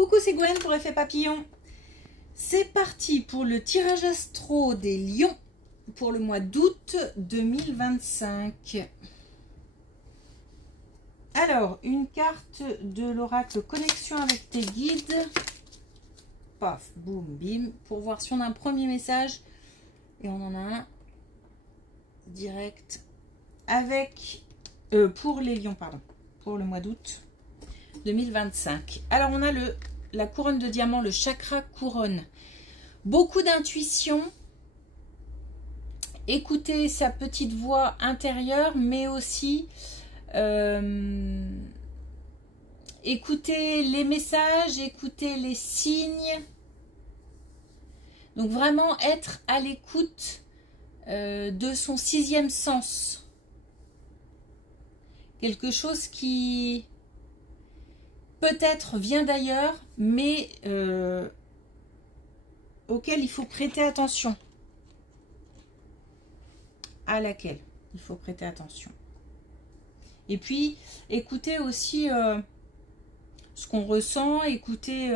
Coucou, c'est Gwen pour Effet Papillon. C'est parti pour le tirage astro des lions pour le mois d'août 2025. Alors, une carte de l'oracle connexion avec tes guides. Paf, boum, bim. Pour voir si on a un premier message. Et on en a un direct avec... pour les lions, pardon. Pour le mois d'août 2025. Alors, on a la couronne de diamant, le chakra couronne. Beaucoup d'intuition. Écouter sa petite voix intérieure, mais aussi écouter les messages, écouter les signes. Donc, vraiment être à l'écoute de son sixième sens. Quelque chose qui peut-être vient d'ailleurs, mais auquel il faut prêter attention. À laquelle il faut prêter attention. Et puis, écoutez aussi ce qu'on ressent, écoutez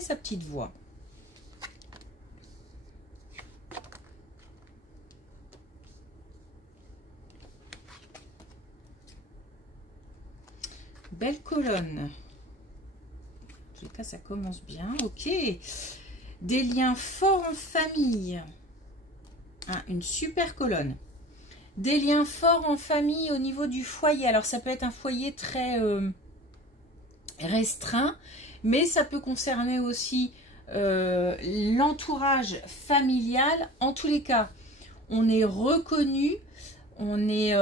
sa petite voix. Belle colonne. En tout cas, ça commence bien. Ok. Des liens forts en famille. Ah, une super colonne. Des liens forts en famille au niveau du foyer. Alors, ça peut être un foyer très restreint, mais ça peut concerner aussi l'entourage familial. En tous les cas, on est reconnu, on est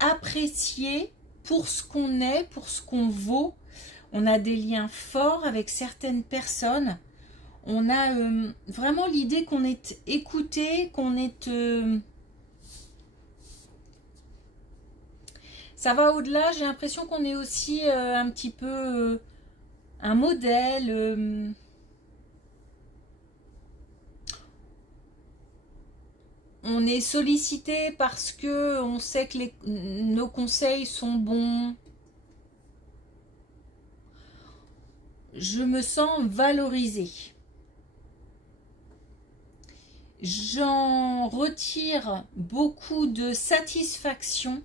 apprécié pour ce qu'on est, pour ce qu'on vaut. On a des liens forts avec certaines personnes. On a vraiment l'idée qu'on est écouté, qu'on est... Ça va au-delà, j'ai l'impression qu'on est aussi un petit peu un modèle. On est sollicité parce que on sait que nos conseils sont bons. Je me sens valorisée. J'en retire beaucoup de satisfaction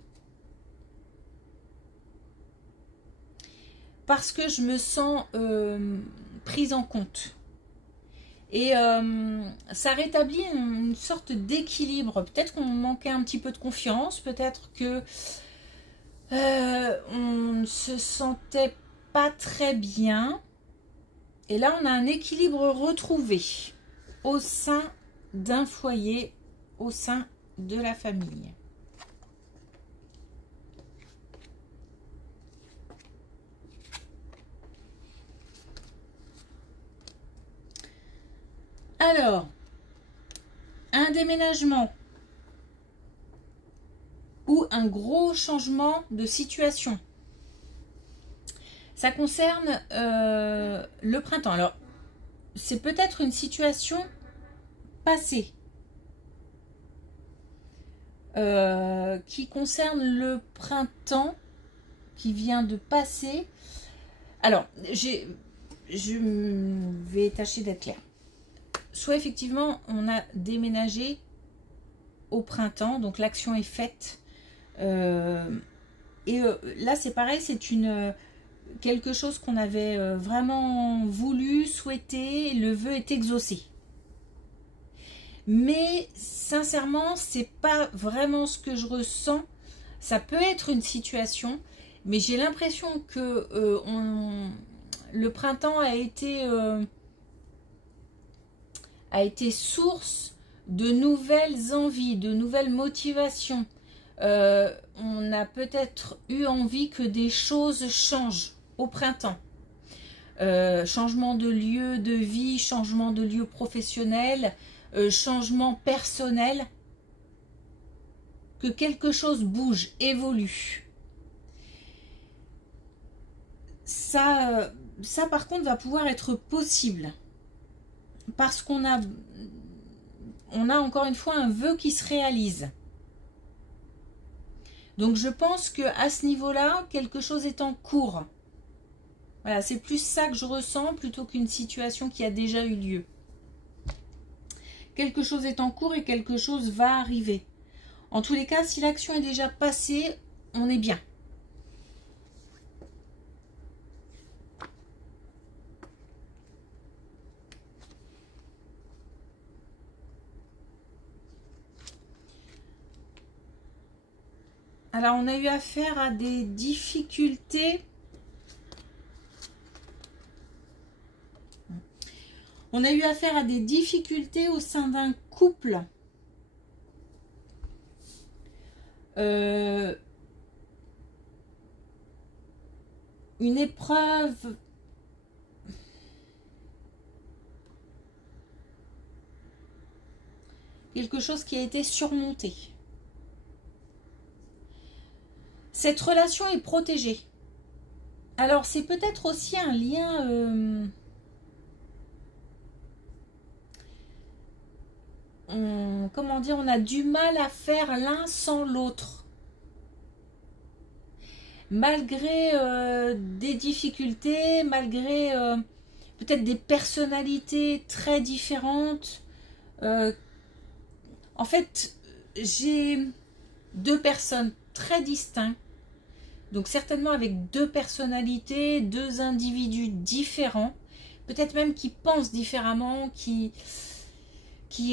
parce que je me sens prise en compte. Et ça rétablit une sorte d'équilibre. Peut-être qu'on manquait un petit peu de confiance, peut-être que on ne se sentait pas très bien. Et là, on a un équilibre retrouvé au sein d'un foyer, au sein de la famille. Alors, un déménagement ou un gros changement de situation. Ça concerne le printemps. Alors, c'est peut-être une situation passée qui concerne le printemps qui vient de passer. Alors, je vais tâcher d'être claire. Soit effectivement, on a déménagé au printemps, donc l'action est faite. Là, c'est pareil, c'est quelque chose qu'on avait vraiment voulu, souhaité, le vœu est exaucé. Mais sincèrement, c'est pas vraiment ce que je ressens. Ça peut être une situation, mais j'ai l'impression que le printemps a été source de nouvelles envies, de nouvelles motivations. On a peut-être eu envie que des choses changent au printemps. Changement de lieu de vie, changement de lieu professionnel, changement personnel. Que quelque chose bouge, évolue. Ça par contre va pouvoir être possible. Parce qu'on a encore une fois un vœu qui se réalise. Donc je pense qu'à ce niveau-là, quelque chose est en cours. Voilà, c'est plus ça que je ressens plutôt qu'une situation qui a déjà eu lieu. Quelque chose est en cours et quelque chose va arriver. En tous les cas, si l'action est déjà passée, on est bien. Alors, on a eu affaire à des difficultés. On a eu affaire à des difficultés au sein d'un couple. Une épreuve. Quelque chose qui a été surmonté. Cette relation est protégée. Alors, c'est peut-être aussi un lien... comment dire, on a du mal à faire l'un sans l'autre. Malgré des difficultés, malgré peut-être des personnalités très différentes. En fait, j'ai deux personnes très distinctes. Donc certainement avec deux personnalités, deux individus différents. Peut-être même qui pensent différemment, qui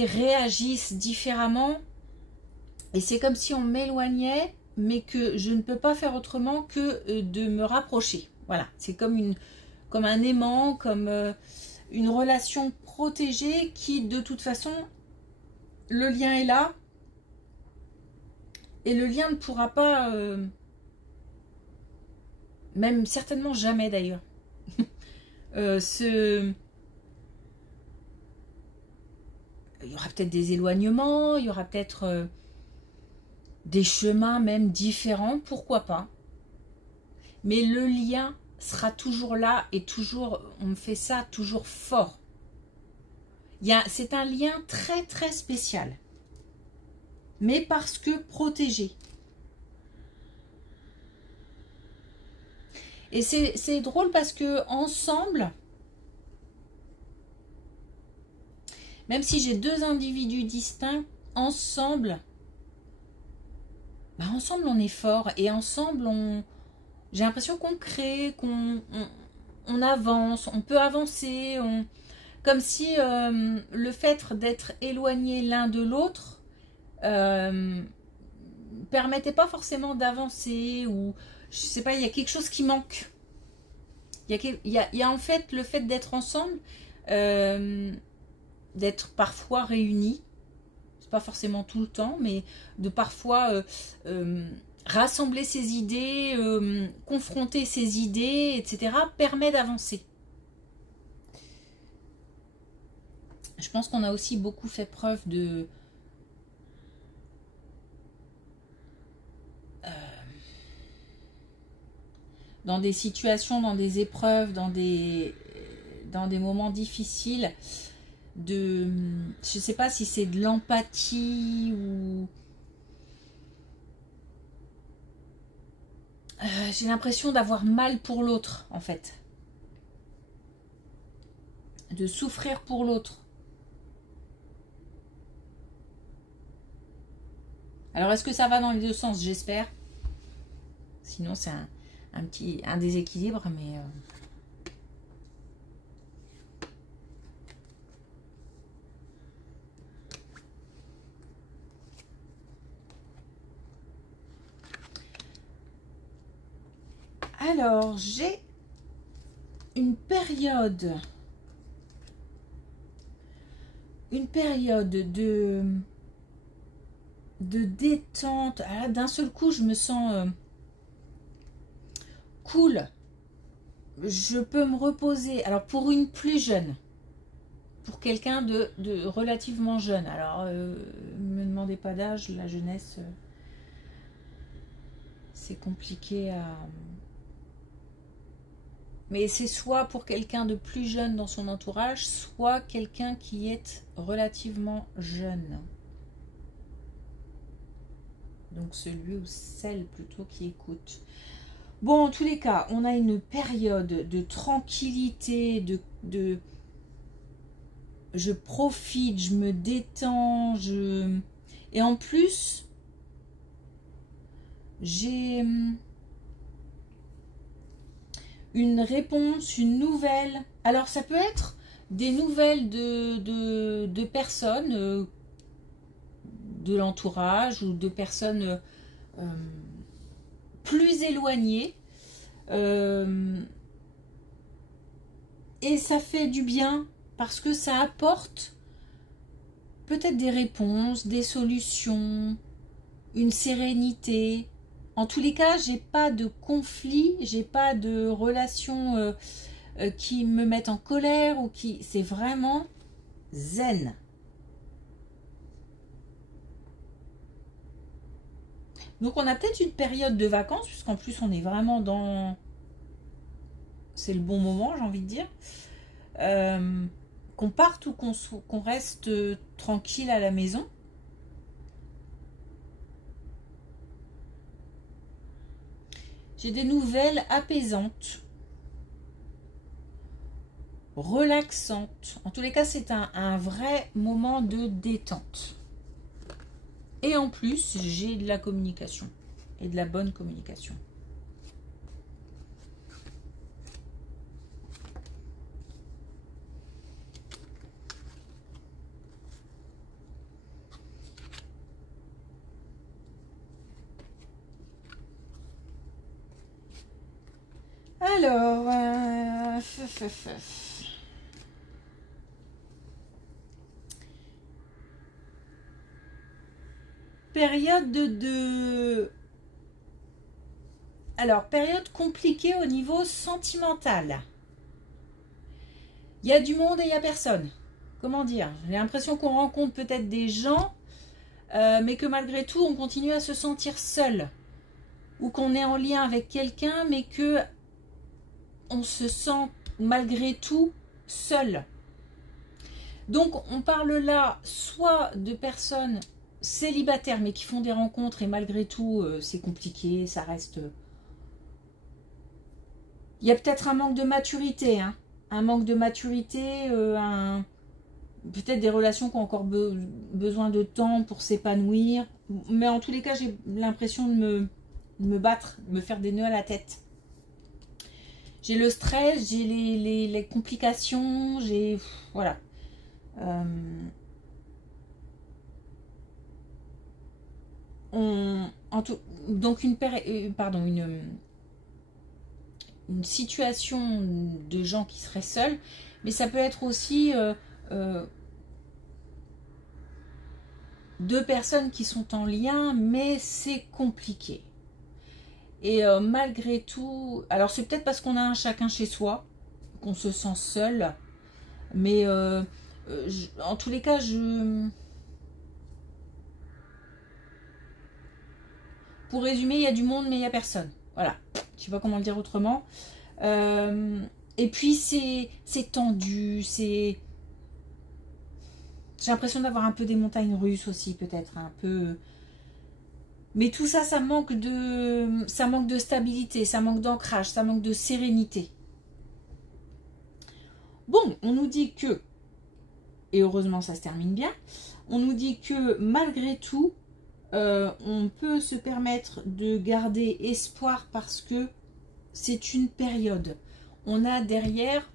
réagissent différemment. Et c'est comme si on m'éloignait, mais que je ne peux pas faire autrement que de me rapprocher. Voilà, c'est comme un aimant, comme une relation protégée qui, de toute façon, le lien est là. Et le lien ne pourra pas, même certainement jamais d'ailleurs, il y aura peut-être des éloignements, il y aura peut-être des chemins même différents, pourquoi pas. Mais le lien sera toujours là et toujours, on fait ça toujours fort. C'est un lien très très spécial. Mais parce que protégé. Et c'est drôle parce que ensemble, même si j'ai deux individus distincts, ensemble, ensemble on est fort et ensemble j'ai l'impression qu'on crée, on avance, on peut avancer, comme si le fait d'être éloigné l'un de l'autre permettait pas forcément d'avancer, ou je sais pas, il y a quelque chose qui manque. Il y a en fait le fait d'être ensemble, d'être parfois réunis, c'est pas forcément tout le temps, mais de parfois rassembler ses idées, confronter ses idées, etc., permet d'avancer. Je pense qu'on a aussi beaucoup fait preuve de dans des situations, dans des épreuves, dans des moments difficiles, je sais pas si c'est de l'empathie ou j'ai l'impression d'avoir mal pour l'autre en fait, de souffrir pour l'autre. Alors est-ce que ça va dans les deux sens? J'espère. Sinon c'est un déséquilibre, mais alors j'ai une période de détente. D'un seul coup je me sens cool, je peux me reposer. Alors pour une plus jeune, pour quelqu'un de relativement jeune, alors me demandez pas d'âge, la jeunesse c'est compliqué à... Mais c'est soit pour quelqu'un de plus jeune dans son entourage, soit quelqu'un qui est relativement jeune. Donc celui ou celle plutôt qui écoute. Bon, en tous les cas, on a une période de tranquillité, je profite, je me détends, et en plus, j'ai une réponse, une nouvelle. Alors, ça peut être des nouvelles de personnes de l'entourage ou de personnes plus éloignées. Et ça fait du bien parce que ça apporte peut-être des réponses, des solutions, une sérénité. En tous les cas, j'ai pas de conflit, j'ai pas de relations qui me mettent en colère ou qui... C'est vraiment zen. Donc on a peut-être une période de vacances, puisqu'en plus on est vraiment dans... C'est le bon moment, j'ai envie de dire. Qu'on parte ou qu'on reste tranquille à la maison. J'ai des nouvelles apaisantes, relaxantes. En tous les cas, c'est un vrai moment de détente. Et en plus, j'ai de la communication et de la bonne communication. Alors, période Alors, période compliquée au niveau sentimental. Il y a du monde et il n'y a personne. Comment dire? J'ai l'impression qu'on rencontre peut-être des gens, mais que malgré tout, on continue à se sentir seul. Ou qu'on est en lien avec quelqu'un, mais que on se sent malgré tout seul. Donc, on parle là soit de personnes célibataires, mais qui font des rencontres et malgré tout, c'est compliqué, ça reste... Il y a peut-être un manque de maturité, hein. Un manque de maturité, peut-être des relations qui ont encore besoin de temps pour s'épanouir. Mais en tous les cas, j'ai l'impression de me battre, de me faire des nœuds à la tête. J'ai le stress, j'ai les complications, j'ai... Voilà. Donc une situation de gens qui seraient seuls, mais ça peut être aussi deux personnes qui sont en lien, mais c'est compliqué. Et malgré tout, alors c'est peut-être parce qu'on a un chacun chez soi, qu'on se sent seul, mais en tous les cas, pour résumer, il y a du monde, mais il n'y a personne. Voilà, je sais pas comment le dire autrement. Et puis c'est tendu, c'est... J'ai l'impression d'avoir un peu des montagnes russes aussi, peut-être, un peu... Mais tout ça, ça manque de stabilité, ça manque d'ancrage, ça manque de sérénité. Bon, on nous dit que, et heureusement ça se termine bien, on nous dit que malgré tout, on peut se permettre de garder espoir parce que c'est une période. On a derrière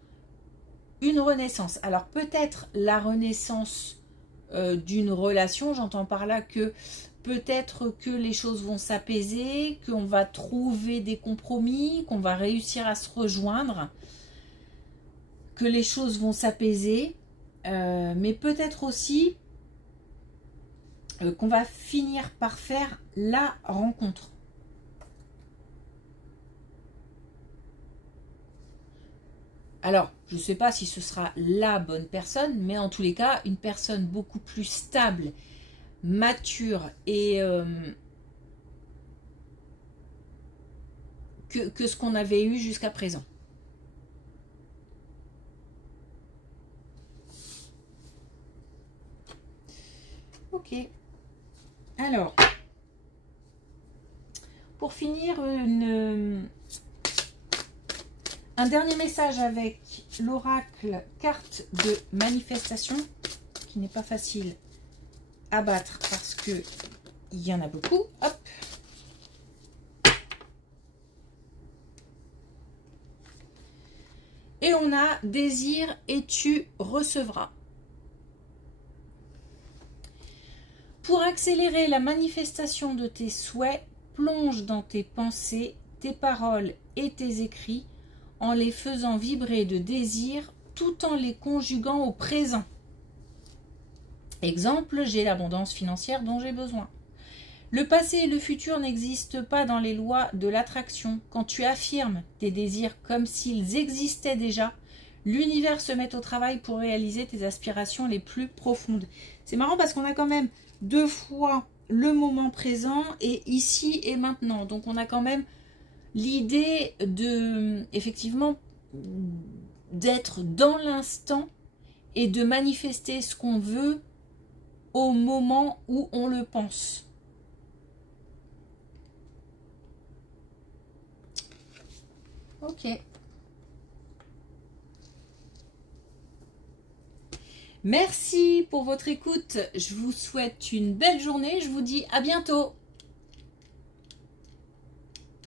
une renaissance. Alors peut-être la renaissance d'une relation, j'entends par là que peut-être que les choses vont s'apaiser, qu'on va trouver des compromis, qu'on va réussir à se rejoindre, que les choses vont s'apaiser, mais peut-être aussi qu'on va finir par faire la rencontre. Alors, je ne sais pas si ce sera la bonne personne, mais en tous les cas, une personne beaucoup plus stable, mature et que ce qu'on avait eu jusqu'à présent. Ok. Alors, pour finir, un dernier message avec l'oracle carte de manifestation, qui n'est pas facile à battre parce que il y en a beaucoup. Hop. Et on a désir et tu recevras. Pour accélérer la manifestation de tes souhaits, plonge dans tes pensées, tes paroles et tes écrits en les faisant vibrer de désir tout en les conjuguant au présent. Exemple, j'ai l'abondance financière dont j'ai besoin. Le passé et le futur n'existent pas dans les lois de l'attraction. Quand tu affirmes tes désirs comme s'ils existaient déjà, l'univers se met au travail pour réaliser tes aspirations les plus profondes. C'est marrant parce qu'on a quand même 2 fois le moment présent et ici et maintenant. Donc on a quand même l'idée de, effectivement, d'être dans l'instant et de manifester ce qu'on veut au moment où on le pense. Ok. Merci pour votre écoute. Je vous souhaite une belle journée. Je vous dis à bientôt.